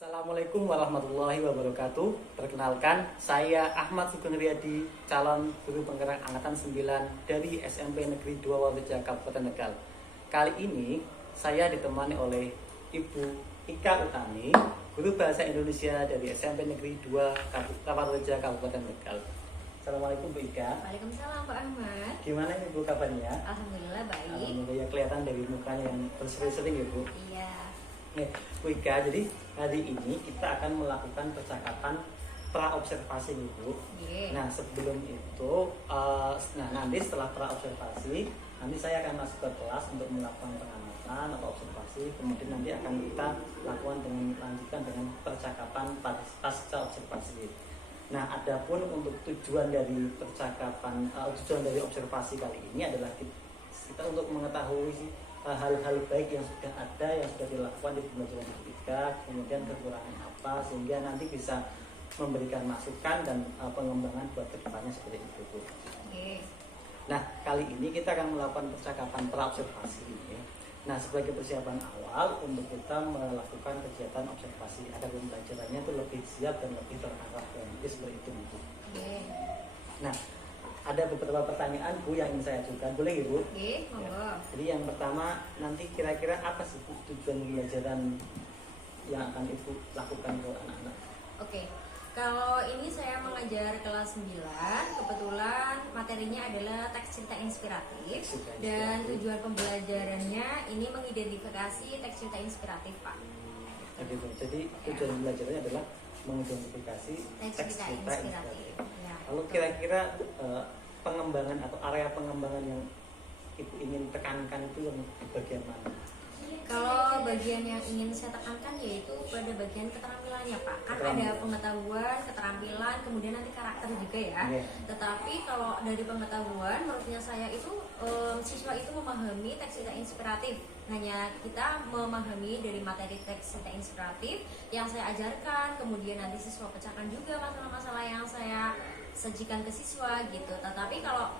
Assalamualaikum warahmatullahi wabarakatuh. Perkenalkan, saya Ahmad Sugeng Riyadi, calon guru penggerak angkatan 9 dari SMP Negeri 2 Waluja, Kabupaten Tegal. Kali ini saya ditemani oleh Ibu Ika Utami, guru bahasa Indonesia dari SMP Negeri 2 Waluja, Kabupaten Tegal. Assalamualaikum Bu Ika. Waalaikumsalam Pak Ahmad. Gimana nih Bu kabarnya? Alhamdulillah baik. Alhamdulillah, kelihatan dari mukanya yang berseri-seri ya Bu. Iya. Bu Ika, jadi hari ini kita akan melakukan percakapan pra-observasi nih Bu. Nah sebelum itu, nanti setelah pra-observasi, nanti saya akan masuk ke kelas untuk melakukan pengamatan atau observasi. Kemudian nanti akan kita lanjutkan dengan percakapan pasca observasi. Nah, adapun untuk tujuan dari tujuan dari observasi kali ini adalah kita untuk mengetahui hal-hal baik yang sudah ada, yang sudah dilakukan di pembelajaran ketika, kemudian kekurangan apa, sehingga nanti bisa memberikan masukan dan pengembangan buat kedepannya seperti itu Bu. Nah, kali ini kita akan melakukan percakapan pra-observasi ini. Nah, sebagai persiapan awal untuk kita melakukan kegiatan observasi agar pembelajarannya itu lebih siap dan lebih terarah dan seperti itu Bu. Nah, ada beberapa pertanyaan Bu yang ingin saya ajukan, boleh ya Bu? Monggo. Ya. Jadi yang pertama, nanti kira-kira apa sih Bu tujuan pembelajaran yang akan Ibu lakukan ke anak-anak? Oke. Kalau ini saya mengajar kelas 9, kebetulan materinya adalah teks cerita inspiratif. Dan tujuan pembelajarannya ini mengidentifikasi teks cerita inspiratif Pak. Jadi tujuan pembelajarannya adalah mengidentifikasi teks cerita inspiratif. Ya, Lalu kira-kira pengembangan atau area pengembangan yang Ibu ingin tekankan itu yang bagian mana? Kalau bagian yang ingin saya tekankan yaitu pada bagian keterampilannya Pak. Kan ada pengetahuan, keterampilan, kemudian nanti karakter juga ya. Tetapi kalau dari pengetahuan, menurutnya saya itu siswa itu memahami teks cerita inspiratif. Hanya kita memahami dari materi teks cerita inspiratif yang saya ajarkan, kemudian nanti siswa pecahkan juga masalah-masalah yang saya sajikan ke siswa gitu. Tetapi kalau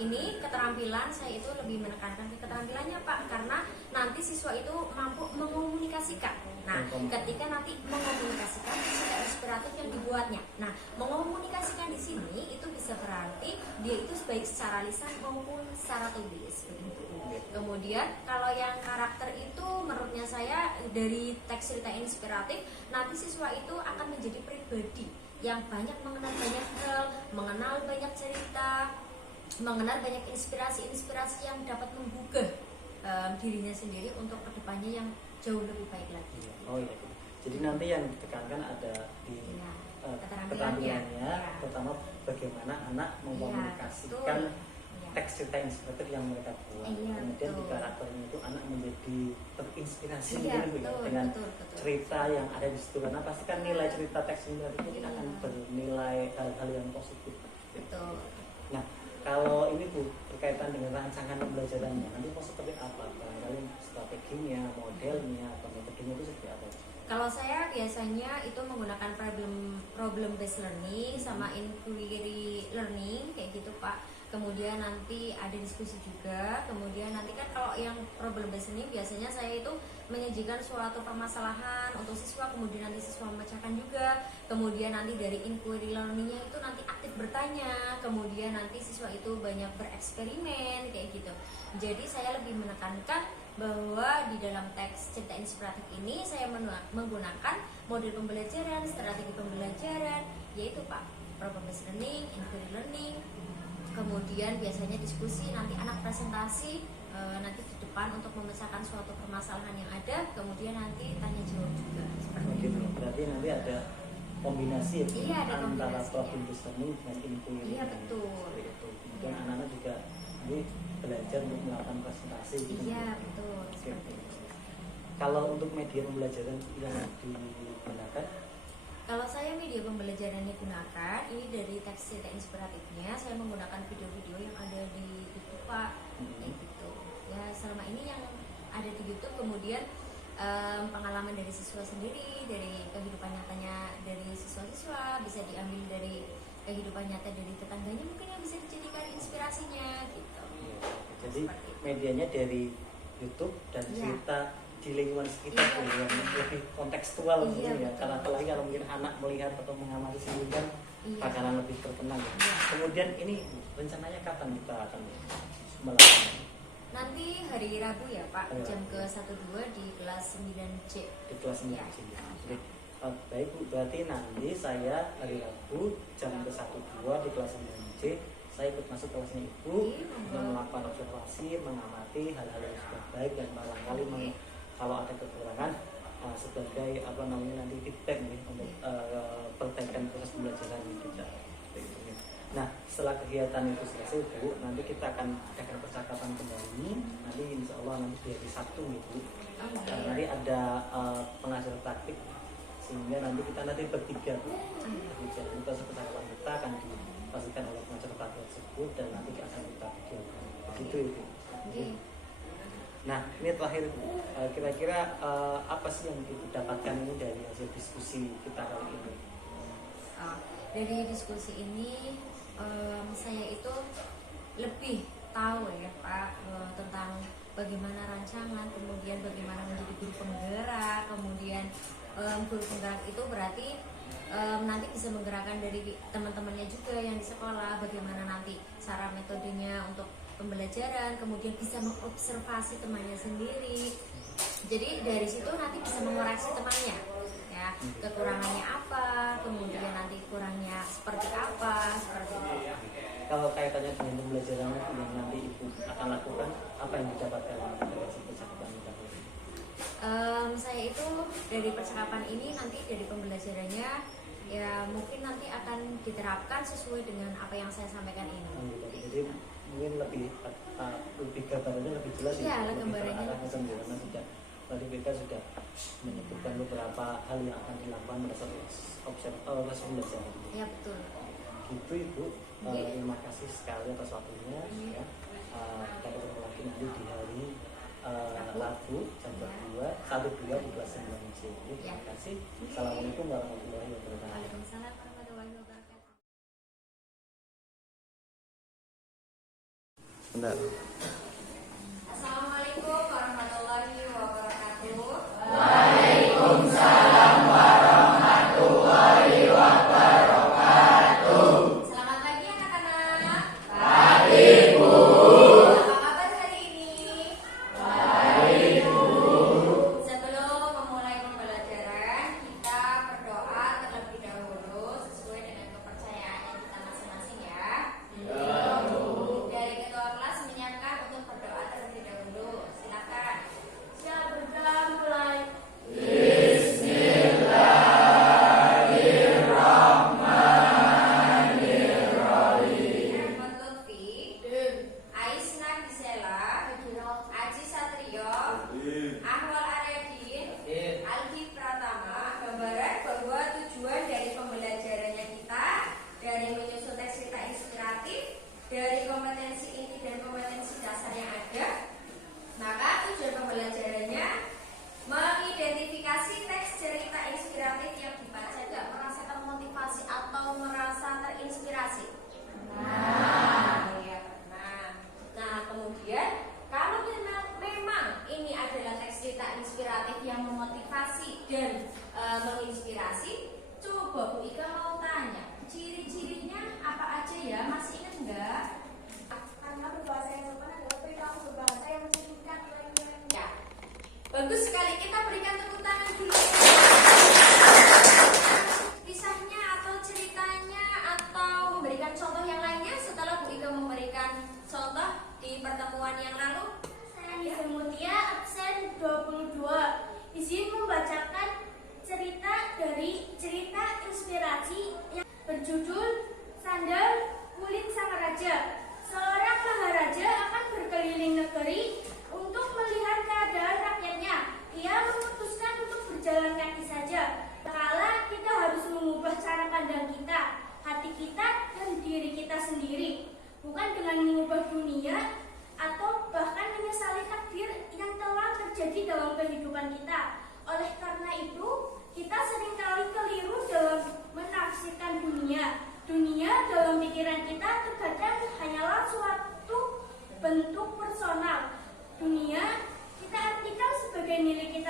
ini keterampilan, saya itu lebih menekankan ke keterampilannya Pak, karena nanti siswa itu mampu mengomunikasikan. Nah, ketika nanti mengomunikasikan cerita inspiratif yang dibuatnya. Nah, mengomunikasikan di sini itu bisa berarti dia itu baik secara lisan maupun secara tulis. Kemudian kalau yang karakter itu menurutnya saya dari teks cerita inspiratif, nanti siswa itu akan menjadi pribadi yang banyak mengenal banyak hal, mengenal banyak cerita, mengenal banyak inspirasi-inspirasi yang dapat menggugah dirinya sendiri untuk kedepannya yang jauh lebih baik lagi. Oh iya. Jadi nanti yang ditekankan ada di keterampilannya, terutama bagaimana anak mengkomunikasikan teks cerita inspiratif yang mereka buat. Kemudian di karakternya itu anak menjadi terinspirasi dengan cerita yang ada di situ, karena pasti kan nilai cerita teks inspiratif itu kita akan bernilai hal-hal yang positif. Betul. Nah, kalau ini Bu berkaitan dengan rancangan pembelajarannya, nanti mau seperti apa? Barangkali strateginya, modelnya, atau metodenya itu seperti apa? Kalau saya biasanya itu menggunakan problem based learning sama inquiry learning kayak gitu Pak. Kemudian nanti ada diskusi juga. Kemudian nanti kan kalau yang problem based learning biasanya saya itu menyajikan suatu permasalahan untuk siswa, kemudian nanti siswa memecahkan juga. Kemudian nanti dari inquiry learningnya itu nanti aktif bertanya. Kemudian nanti siswa itu banyak bereksperimen kayak gitu. Jadi saya lebih menekankan bahwa di dalam teks cerita inspiratif ini saya menggunakan model pembelajaran, strategi pembelajaran, yaitu Pak, problem based learning, inquiry learning. Kemudian biasanya diskusi, nanti anak presentasi nanti di depan untuk memecahkan suatu permasalahan yang ada, kemudian nanti tanya jawab juga seperti itu. Berarti nanti ada kombinasi ada antara kombinasinya. problem based learning dengan inquiry. Iya betul. Kemudian anak-anak juga nanti belajar untuk melakukan presentasi gitu. Iya betul. Seperti itu. Kalau untuk media pembelajaran yang digunakan, kalau saya media pembelajaran yang digunakan ini dari teks cerita inspiratifnya, saya menggunakan video-video yang ada di YouTube Pak, kayak gitu. Ya selama ini yang ada di YouTube, kemudian pengalaman dari siswa sendiri, dari kehidupan nyatanya dari siswa-siswa, bisa diambil dari kehidupan nyata dari tetangganya, mungkin yang bisa dijadikan inspirasinya gitu. jadi medianya dari YouTube dan cerita di di lingkungan sekitar yang lebih kontekstual gitu ya. Karena apalagi kalau mungkin anak melihat atau mengamati sendiri kan bakalan lebih terkenal. Kemudian ini rencananya kapan kita akan melakukan? Nanti hari Rabu ya Pak, jam ke 1-2 di kelas 9C. Di kelas 9C. Oke. Baik Bu, berarti nanti saya hari Rabu jam ke 1-2 di kelas 9C saya ikut masuk kelasnya Ibu untuk melakukan observasi, mengamati hal-hal yang sudah baik dan barangkali kalau ada kekurangan sebagai apa namanya nanti feedback nih untuk perbaikan proses pembelajaran kita. Nah, setelah kegiatan itu selesai Bu, nanti kita akan adakan percakapan kembali. Nanti insya Allah nanti di hari Sabtu Bu. Nanti ada pengajar praktik sehingga nanti kita bertiga Bu. Jadi proses percakapan kita akan dipastikan oleh pengajar praktik tersebut dan nanti akan kita videokan. Begitu Ibu. Nah, ini terakhir Bu. Kira-kira apa sih yang Ibu dapatkan ini dari hasil diskusi kita kali ini? Dari diskusi ini saya itu lebih tahu ya Pak tentang bagaimana rancangan, kemudian bagaimana menjadi guru penggerak, kemudian guru penggerak itu berarti nanti bisa menggerakkan dari teman-temannya juga yang di sekolah, bagaimana nanti cara metodenya untuk pembelajaran, kemudian bisa mengobservasi temannya sendiri. Jadi dari situ nanti bisa mengoreksi temannya, ya kekurangannya apa, kemudian nanti kurangnya seperti apa, seperti itu. Kalau kaitannya dengan pembelajaran yang nanti Ibu akan lakukan, apa yang didapatkan dari percakapan kita? Saya itu dari percakapan ini nanti dari pembelajarannya ya mungkin nanti akan diterapkan sesuai dengan apa yang saya sampaikan ini. Jadi mungkin lebih gambarannya lebih jelas ya. Iya, gambarannya lebih sudah. Tadi kita sudah menyebutkan beberapa hal yang akan dilakukan pada proses pembelajaran. Iya betul. Gitu Ibu. Terima kasih sekali atas waktunya. Ya. Kita ketemu lagi nanti di hari Rabu jam 1-2 di kelas 9C. Terima kasih. Assalamualaikum warahmatullahi wabarakatuh. Waalaikumsalam warahmatullahi wabarakatuh. Bentar. Assalamualaikum warahmatullahi wabarakatuh. Waalaikumsalam warahmatullahi wabarakatuh. Selamat pagi anak-anak. Pagi Bu. Apa kabar hari ini? Baik Bu. Sebelum memulai pembelajaran, kita berdoa terlebih dahulu sesuai dengan kepercayaan yang kita masing-masing ya. Dari ketua kelas menyiapkan untuk berdoa terlebih dahulu. Silakan. Siap berdoa mulai. Rahmat Lutfi, Aisna Gisela, Aji Satrio, Ahwal Aryadin, Aldi Pratama. Gambaran bahwa tujuan dari pembelajarannya kita dari menyusun teks cerita inspiratif, dari kompetensi inti dan kompetensi dasar yang ada, maka tujuan pembelajarannya mengidentifikasi teks cerita inspiratif yang dibaca gak merasa termotivasi atau merasa terinspirasi. Nah, kemudian kalau memang ini adalah teks cerita inspiratif yang memotivasi dan menginspirasi, coba Bu Ika mau tanya, ciri-cirinya apa aja ya? Masih ingat enggak? Karena berbahasa yang sopan adalah perilaku berbahasa yang mencerminkan nilai-nilai. Ya, bagus sekali. Kita berikan tepuk tangan dulu. Kisahnya atau ceritanya atau memberikan contoh yang lainnya setelah Bu Ika memberikan contoh di pertemuan yang lalu. Saya Nisa Mutia, absen 22. Izin membacakan cerita dari cerita inspirasi yang berjudul Sandal Kulit Sang Raja. Seorang maharaja akan berkeliling negeri untuk melihat keadaan rakyatnya. Ia memutuskan untuk berjalan kaki saja. Kala kita harus mengubah cara pandang kita, hati kita, dan diri kita sendiri. Bukan dengan mengubah dunia atau bahkan menyesali takdir yang telah terjadi dalam kehidupan kita. Oleh karena itu, kita seringkali keliru dalam menafsirkan dunia. Dunia dalam pikiran kita terkadang hanyalah suatu bentuk personal. Dunia kita artikan sebagai milik kita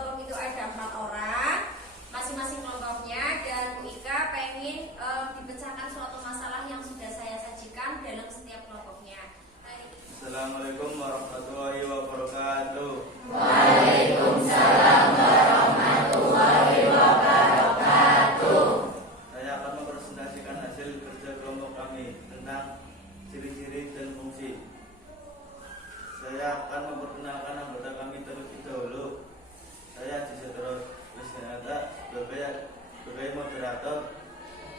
kelompok itu ada 4 orang, masing-masing kelompoknya, dan Bu Ika pengen dipecahkan suatu masalah yang sudah saya sajikan dalam setiap kelompoknya. Assalamualaikum warahmatullahi wabarakatuh. Waalaikumsalam warahmatullahi wabarakatuh. Saya akan mempresentasikan hasil kerja kelompok kami tentang ciri-ciri dan fungsi. Saya akan memperkenalkan anggota kami terlebih dahulu. Saya Jisetro Wisnata sebagai moderator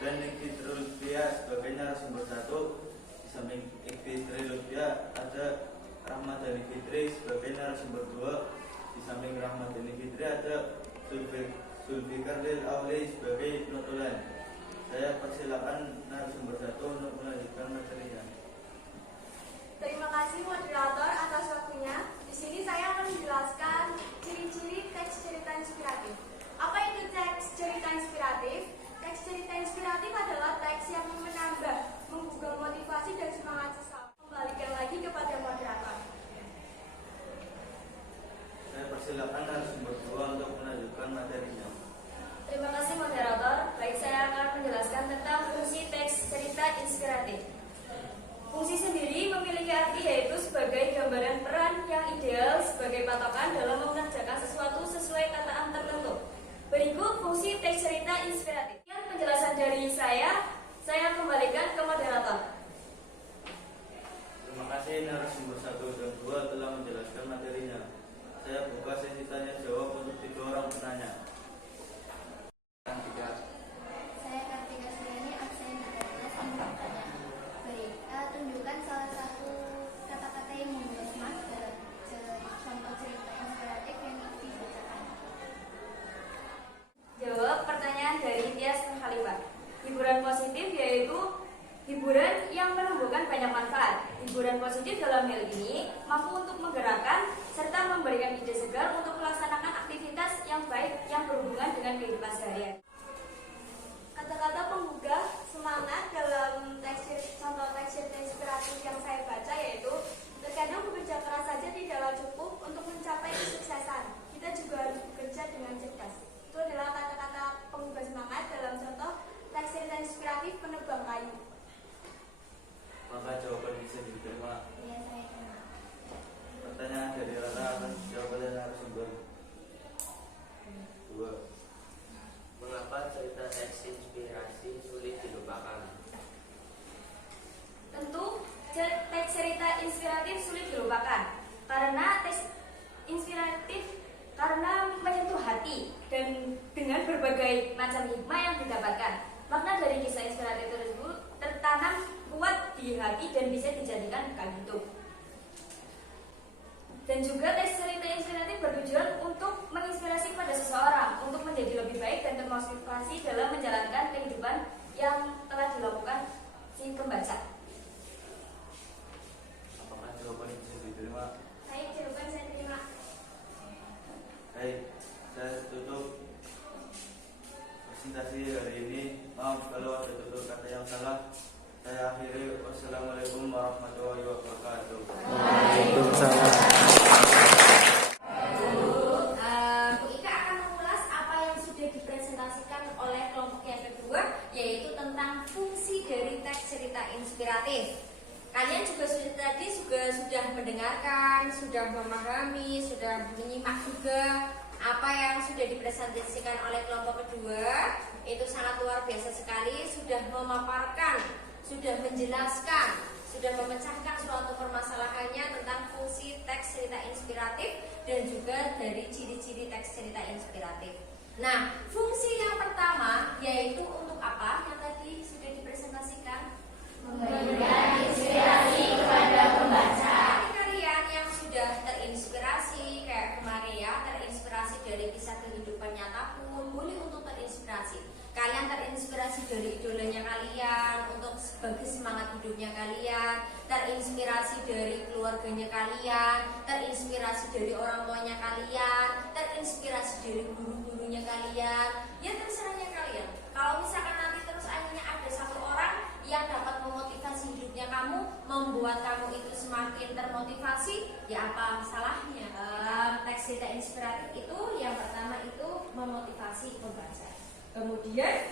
dan Niki Trulvia sebagai narasumber 1. Di samping Niki Trulvia ada Rahmadani Fitri sebagai narasumber 2. Di samping Rahmadani Fitri ada Zulfikar Lil Auli sebagai notulen. Saya persilakan narasumber 1 untuk melanjutkan materinya. Terima kasih moderator atas waktunya. Di sini saya akan menjelaskan ciri-ciri teks cerita inspiratif. Apa itu teks cerita inspiratif? Teks cerita inspiratif adalah teks yang menambah, menggugah motivasi dan semangat seseorang. Kembalikan lagi kepada moderator. Saya persilakan narasumber 2 untuk melanjutkan materinya. Terima kasih moderator. Baik, saya akan menjelaskan tentang fungsi teks cerita inspiratif. Fungsi sendiri memiliki arti yaitu sebagai gambaran peran yang ideal sebagai patokan dalam mengerjakan sesuatu sesuai tataan tertentu. Berikut fungsi teks cerita inspiratif. Yang penjelasan dari saya kembalikan ke moderator. Terima kasih narasumber 1 dan 2 telah menjelaskan materinya. Saya buka sesi tanya jawab untuk 3 orang penanya. Saya Kartika Sriani, absen di kelas yang bertanya. Baik, tunjukkan salah satu kata-kata yang membuat semangat dalam contoh cerita inspiratif yang dibacakan. Jawab pertanyaan dari Tias Khalifah. Hiburan positif yaitu hiburan yang menumbuhkan banyak manfaat. Hiburan positif dalam hal ini mampu untuk menggerakkan serta memberikan ide segar untuk melaksanakan aktivitas yang baik yang berhubungan dengan kehidupan sehari-hari. Kata-kata penggugah semangat dalam contoh teks cerita inspiratif yang saya baca yaitu terkadang bekerja keras saja tidaklah cukup untuk mencapai kesuksesan. Kita juga harus bekerja dengan cerdas. Itu adalah kata-kata penggugah semangat dalam contoh teks cerita inspiratif penebang kayu. Maka jawaban bisa diterima. Ya, saya terima. Pertanyaan dari Rara akan dijawab oleh narasumber 2. Mengapa cerita teks inspirasi sulit dilupakan? Tentu teks cerita inspiratif sulit dilupakan karena teks inspiratif karena menyentuh hati dan dengan berbagai macam hikmah yang didapatkan. Makna dari kisah inspiratif tersebut tertanam kuat di hati dan bisa dijadikan bekal hidup. Dan juga teks cerita inspiratif bertujuan untuk menginspirasi kepada seseorang untuk menjadi lebih baik dan termotivasi dalam menjalankan kehidupan yang telah dilakukan si pembaca. Apakah jawaban bisa diterima? Baik, jawaban saya terima. Baik, saya tutup presentasi hari ini. Maaf kalau ada tutur kata yang salah. Saya akhiri. Wassalamualaikum warahmatullahi wabarakatuh. Waalaikumsalam. Bu Ika akan mengulas apa yang sudah dipresentasikan oleh kelompok yang kedua, yaitu tentang fungsi dari teks cerita inspiratif. Kalian juga sudah mendengarkan, sudah memahami, sudah menyimak juga apa yang sudah dipresentasikan oleh kelompok kedua. Itu sangat luar biasa sekali, sudah memaparkan, sudah menjelaskan, sudah memecahkan suatu permasalahannya tentang fungsi teks cerita inspiratif dan juga dari ciri-ciri teks cerita inspiratif. Nah, fungsi yang pertama yaitu untuk apa yang tadi sudah dipresentasikan? Memberikan inspirasi kepada pembaca. Kalian yang sudah terinspirasi kayak kemarin ya, terinspirasi dari kisah kehidupan nyata pun boleh untuk terinspirasi. Kalian terinspirasi dari idolanya kalian untuk sebagai semangat hidupnya kalian, terinspirasi dari keluarganya kalian, terinspirasi dari orang tuanya kalian, terinspirasi dari guru-gurunya kalian. Ya terserahnya kalian. Kalau misalkan nanti terus akhirnya ada satu orang yang dapat memotivasi hidupnya kamu membuat kamu itu semakin termotivasi, ya apa salahnya? Teks cerita inspiratif itu yang pertama itu memotivasi pembaca. Kemudian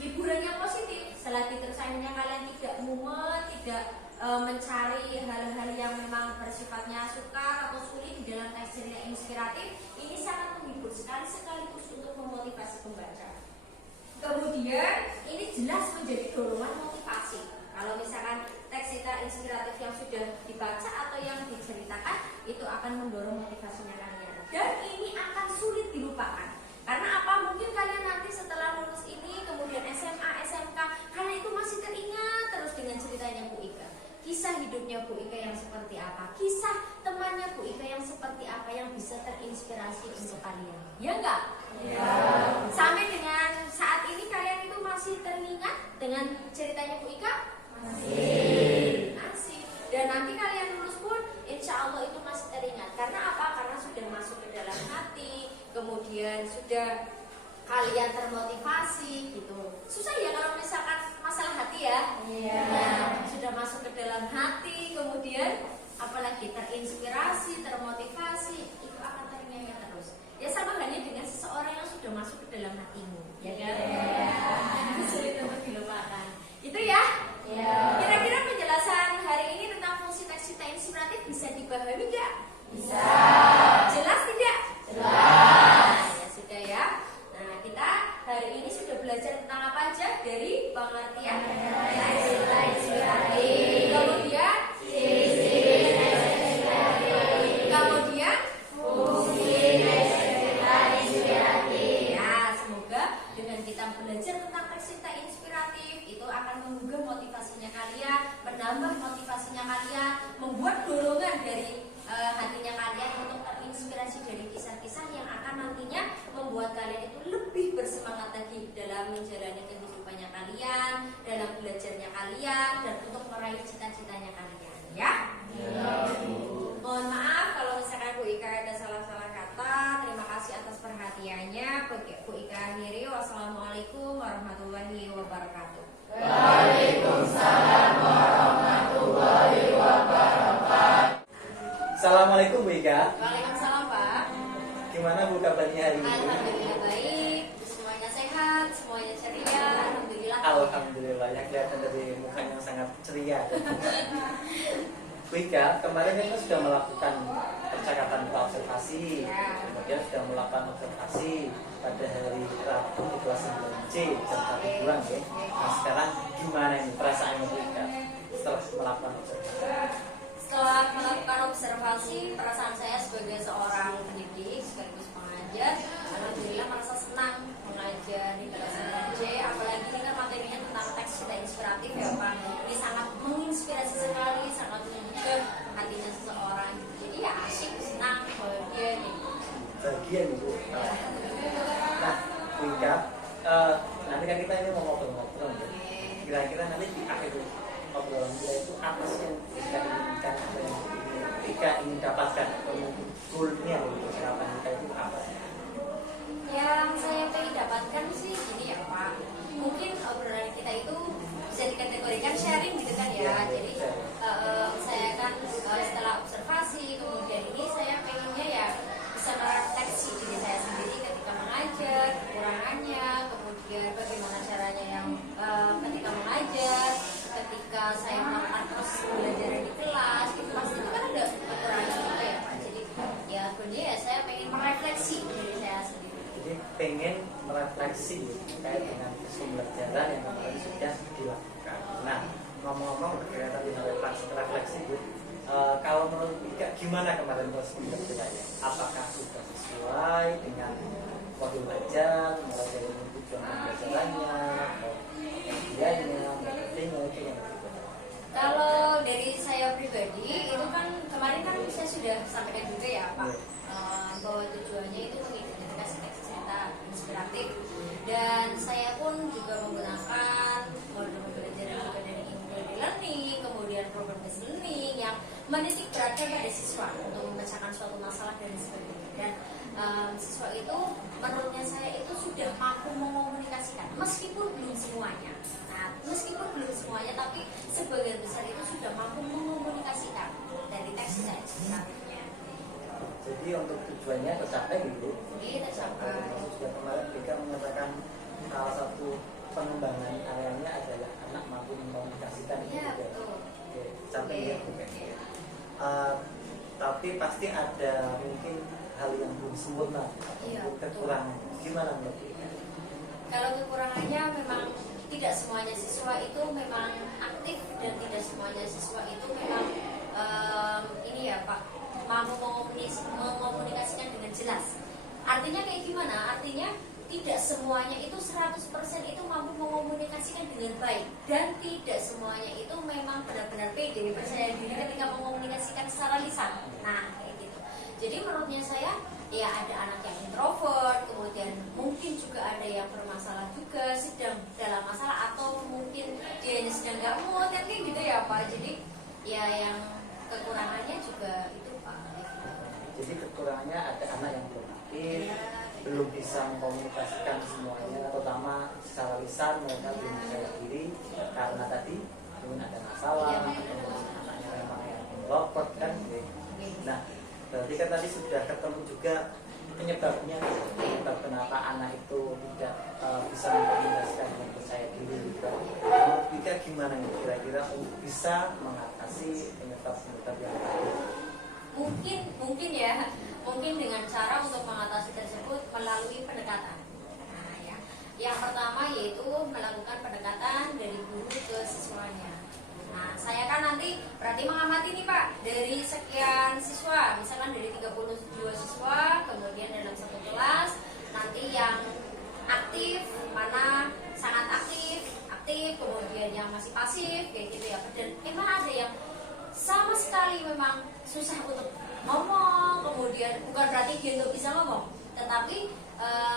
hiburannya positif, selagi tersayangnya kalian tidak mumet, tidak mencari hal-hal yang memang bersifatnya sukar atau sulit di dalam teks cerita inspiratif, ini sangat menghibur sekali sekaligus untuk memotivasi pembaca. Kemudian ini jelas menjadi dorongan motivasi. Kalau misalkan teks cerita inspiratif yang sudah dibaca atau yang diceritakan itu akan mendorong motivasinya kalian. Dan ini akan sulit dilupakan. Karena apa? Mungkin kalian nanti setelah lulus ini, kemudian SMA, SMK, kalian itu masih teringat terus dengan ceritanya Bu Ika. Kisah hidupnya Bu Ika yang seperti apa? Kisah temannya Bu Ika yang seperti apa yang bisa terinspirasi untuk kalian? Ya enggak? Ya. Sampai dengan saat ini kalian itu masih teringat dengan ceritanya Bu Ika? Masih. Dan nanti kalian lulus pun insya Allah itu masih teringat. Karena apa? Karena sudah masuk ke dalam hati, kemudian sudah kalian termotivasi gitu. Susah ya kalau misalkan masalah hati ya. Nah, sudah masuk ke dalam hati, kemudian apalagi terinspirasi, termotivasi, itu akan teringat terus. Ya sama halnya dengan seseorang yang sudah masuk ke dalam hatimu, ya kan? Itu sulit untuk dilupakan. Itu ya. Kira-kira penjelasan hari ini tentang fungsi teks cerita inspiratif bisa dipahami nggak? Bisa. Jelas tidak? Jelas. Ya sudah ya. Nah, kita hari ini sudah belajar tentang apa aja dari pengertian teks cerita inspiratif. Kemudian kemudian fungsi teks cerita inspiratif. Ya, semoga dengan kita belajar tentang teks cerita inspiratif itu akan menggugah motivasinya kalian, menambah motivasinya kalian, membuat dorongan dari hatinya kalian untuk terinspirasi dari kisah-kisah yang akan nantinya membuat kalian itu lebih bersemangat lagi dalam menjalani kehidupannya kalian, dalam belajarnya kalian, dan untuk meraih cita-citanya kalian, ya? Mohon maaf kalau misalkan Bu Ika ada salah-salah kata. Terima kasih atas perhatiannya. Bu Ika akhiri. Wassalamualaikum warahmatullahi wabarakatuh. Waalaikumsalam warahmatullahi wabarakatuh. Assalamualaikum Bu Ika. Waalaikumsalam Pak. Gimana Bu kabarnya hari ini? Alhamdulillah baik. Semuanya sehat, semuanya ceria. Alhamdulillah. Alhamdulillah, yang kelihatan dari mukanya sangat ceria. Bu Ika, kemarin kita sudah melakukan percakapan observasi, kemudian sudah melakukan observasi pada hari Rabu di kelas 9C jam 1 bulan ya. Nah sekarang gimana ini perasaannya Bu Ika setelah melakukan observasi? Setelah melakukan observasi, perasaan saya sebagai seorang pendidik sekaligus pengajar, alhamdulillah merasa senang mengajar di kelas 9C. Apalagi ini kan materinya tentang teks cerita inspiratif ya Pak. Ini sangat menginspirasi sekali, sangat menggugah hatinya seseorang. Jadi ya asyik, senang, bahagia nih. Bahagia nih Bu. Nah Bu Ika, nanti kan kita ini mau ngobrol-ngobrol ya. Kira-kira nanti di akhir obrolan kita itu apa sih yang kita inginkan, apa yang kita ingin dapatkan, goalnya dari percakapan kita itu apa sih? Yang saya pengen dapatkan sih gini ya Pak, mungkin obrolan kita itu bisa dikategorikan sharing gitu kan ya. Jadi saya kan setelah observasi kemudian ini saya pengennya ya bisa merefleksi diri saya sendiri ketika mengajar, kekurangannya, kemudian bagaimana caranya yang ketika mengajar, ketika saya melakukan proses pembelajaran di kelas, itu pasti itu kan ada kekurangan juga ya Pak. Jadi ya sebenarnya ya saya pengen merefleksi diri saya sendiri. Jadi pengen merefleksi terkait dengan pembelajaran yang kemarin sudah dilakukan. Nah ngomong-ngomong berkaitan dengan refleksi Bu, kalau menurut Ika gimana kemarin proses pembelajarannya? Apakah sudah sesuai dengan modul belajar, mulai dari tujuan pembelajarannya, kajiannya, materinya, itu yang Kalau dari saya pribadi itu kan kemarin kan saya sudah sampaikan juga ya Pak, bahwa tujuannya itu mengidentifikasi teks cerita inspiratif, dan saya pun juga menggunakan modul pembelajaran juga dari integrated learning, kemudian program based learning yang menitik beratkan pada siswa untuk memecahkan suatu masalah dan sebagainya. Dan siswa itu menurutnya saya itu sudah mampu mengomunikasikan meskipun belum semuanya. Nah, meskipun belum semuanya, tapi sebagian besar itu sudah mampu mengomunikasikan dari teks artinya. Jadi untuk tujuannya tercapai gitu. Jadi tercapai. Sudah kemarin Bika menyatakan salah satu pengembangan areanya adalah anak mampu mengkomunikasikan. Iya, betul. Oke, sampai ya. Tapi pasti ada mungkin hal yang belum sempurna, Iya, kekurangan. Gimana menurut Bika? Kalau kekurangannya memang tidak semuanya siswa itu memang aktif dan tidak semuanya siswa itu memang ini ya Pak, mampu mengomunikasikan dengan jelas. Artinya kayak gimana? Artinya tidak semuanya itu 100% itu mampu mengomunikasikan dengan baik, dan tidak semuanya itu memang benar-benar pede, percaya diri ketika mengomunikasikan secara lisan. Nah, kayak gitu. Jadi menurutnya saya, ya ada anak yang introvert, kemudian mungkin juga ada yang bermasalah juga, sedang dalam masalah, atau mungkin dia sedang nggak mood, kan kayak gitu ya Pak. Jadi ya yang kekurangannya juga itu Pak. Jadi kekurangannya ada anak yang belum aktif, belum bisa mengkomunikasikan semuanya, terutama secara lisan mereka belum percaya diri karena tadi mungkin ada masalah, atau anaknya memang yang introvert kan. Nah, berarti kan tadi sudah ketemu juga penyebab kenapa anak itu tidak bisa mengkomunikasikan dan percaya diri juga. Menurut Bika gimana nih kira-kira untuk bisa mengatasi penyebab yang tadi? Mungkin ya, mungkin dengan cara untuk mengatasi tersebut melalui pendekatan. Nah, ya. Yang pertama yaitu melakukan pendekatan dari guru ke siswanya. Nah, saya kan nanti berarti mengamati nih Pak, dari sekian siswa, misalkan dari 32 siswa, kemudian dalam satu kelas, nanti yang aktif, mana sangat aktif, kemudian yang masih pasif, kayak gitu ya. Dan emang ada yang sama sekali memang susah untuk ngomong, kemudian bukan berarti dia nggak bisa ngomong, tetapi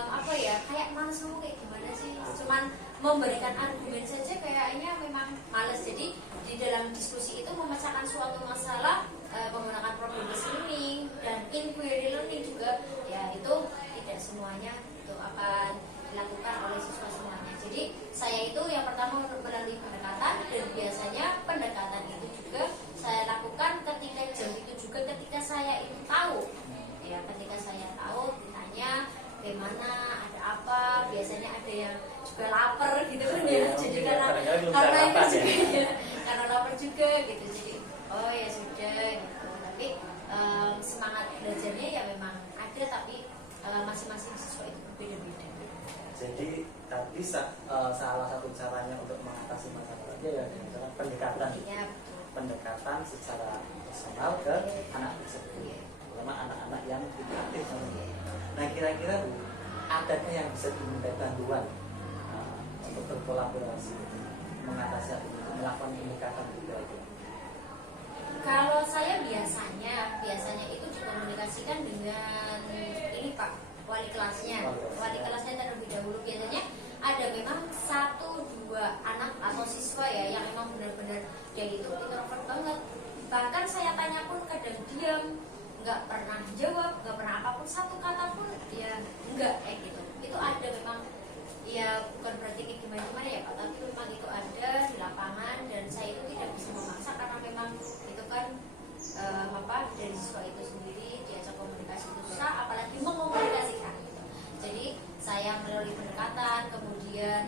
apa ya, kayak males ngomong, kayak gimana sih, cuman memberikan argumen saja kayaknya memang males. Jadi di dalam diskusi itu memecahkan suatu masalah menggunakan problem based learning dan inquiry learning juga, ya itu tidak semuanya itu akan dilakukan oleh siswa semuanya. Jadi saya itu yang pertama melalui pendekatan, dan biasanya pendekatan itu juga saya lakukan ketika jam itu juga ketika saya itu tahu, ya ketika saya tahu ditanya bagaimana, ada apa, biasanya ada yang juga lapar gitu kan ya, jadi karena itu juga ya, karena lapar juga gitu, jadi oh ya sudah gitu. Tapi semangat belajarnya ya memang ada, tapi masing-masing siswa itu berbeda-beda. Jadi tadi salah satu caranya untuk mengatasi masalahnya ya dengan pendekatan. Ya, pendekatan secara personal ke anak tersebut, terutama anak-anak yang tidak aktif. Nah, kira-kira Bu, adakah yang bisa diminta bantuan untuk berkolaborasi mengatasi hal ini, melakukan pendekatan juga itu? Kalau saya biasanya itu dikomunikasikan dengan ini Pak, wali kelasnya terlebih dahulu. Biasanya ada memang 1-2 anak atau siswa ya yang memang benar-benar dia itu introvert banget. Bahkan saya tanya pun kadang diam, nggak pernah jawab, nggak pernah apapun, satu kata pun ya enggak, kayak gitu. Itu ada memang, ya bukan berarti kayak gimana ya Pak, tapi memang itu ada di lapangan, dan saya itu tidak bisa memaksa karena memang itu kan dari siswa itu sendiri diajak komunikasi itu susah, apalagi mengomunikasikan gitu. Jadi saya melalui pendekatan, kemudian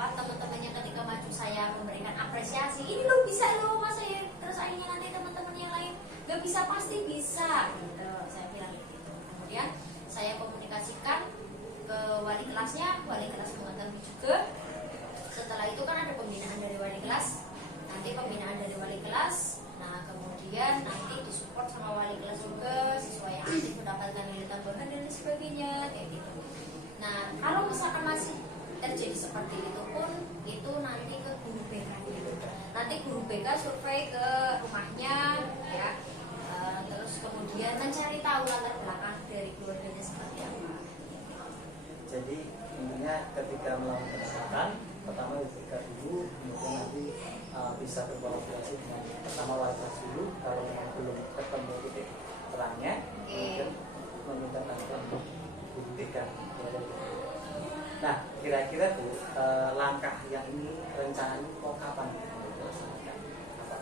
teman-temannya ketika maju saya memberikan apresiasi, ini lo bisa lo mas, saya terus akhirnya nanti teman-teman yang lain nggak bisa pasti bisa gitu, saya bilang gitu. Kemudian saya komunikasikan ke wali kelasnya, wali kelas mengetahui juga. Setelah itu kan ada pembinaan dari wali kelas, nanti pembinaan dari wali kelas, nah kemudian nanti disupport sama wali kelas juga, siswa yang aktif mendapatkan nilai tambahan dan sebagainya, kayak gitu. Nah kalau misalkan masih terjadi seperti itu pun, itu nanti ke guru BK gitu. Nanti guru BK survei ke rumahnya ya, terus kemudian mencari tahu latar belakang dari keluarganya seperti apa. Jadi intinya ketika melakukan pendekatan, pertama BK dulu, kemudian nanti bisa berkolaborasi dengan pertama wali kelas dulu, kalau memang belum ketemu titik terangnya, kemudian meminta bantuan guru BK kira-kira Bu, langkah yang ini rencananya mau kapan dilaksanakan? Apa?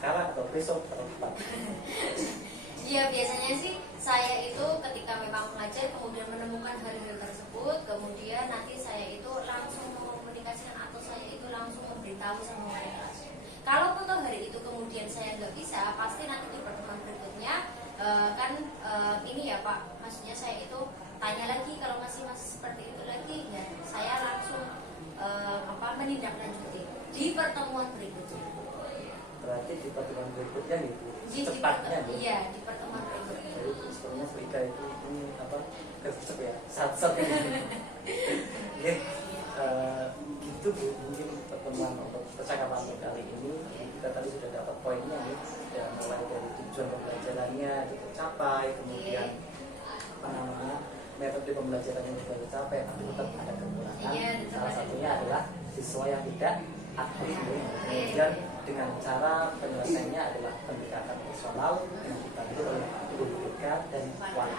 Sekarang atau besok atau kapan? Iya, biasanya sih saya itu ketika memang mengajar kemudian menemukan hal-hal tersebut, kemudian nanti saya itu langsung mengkomunikasikan atau saya itu langsung memberitahu sama wali kelas. Kalaupun toh hari itu kemudian saya nggak bisa, pasti nanti di pertemuan berikutnya ini ya Pak, maksudnya saya itu tanya lagi, kalau masih seperti itu lagi, ya saya langsung menindaklanjuti di pertemuan berikutnya. Berarti di pertemuan berikutnya gitu, Di cepatnya Bu. Iya, di pertemuan berikutnya. Jadi sebenarnya Frika itu ini apa? Gercep ya, sat-sat ini. Oke, gitu Bu, mungkin pertemuan untuk percakapan untuk kali ini kita tadi sudah dapat poinnya nih, ya, mulai dari tujuan pembelajarannya itu tercapai, kemudian apa namanya metode pembelajarannya juga tercapai, tapi tetap ada kekurangan. Iya, Salah satunya adalah siswa yang tidak aktif, kemudian dengan cara penyelesaiannya adalah pendekatan personal yang dibantu oleh ibu Frika dan wali.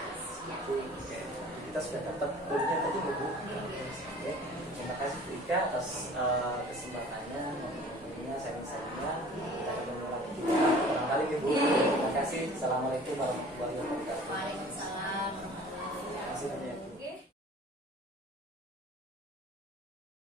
Jadi kita sudah dapat poinnya tadi Bu. Oke, terima kasih Frika atas kesempatannya, ngobrolnya, sharing-sharingnya. Kita akan mengulangi barangkali Bu. Terima kasih. Assalamualaikum warahmatullahi wabarakatuh. Waalaikumsalam.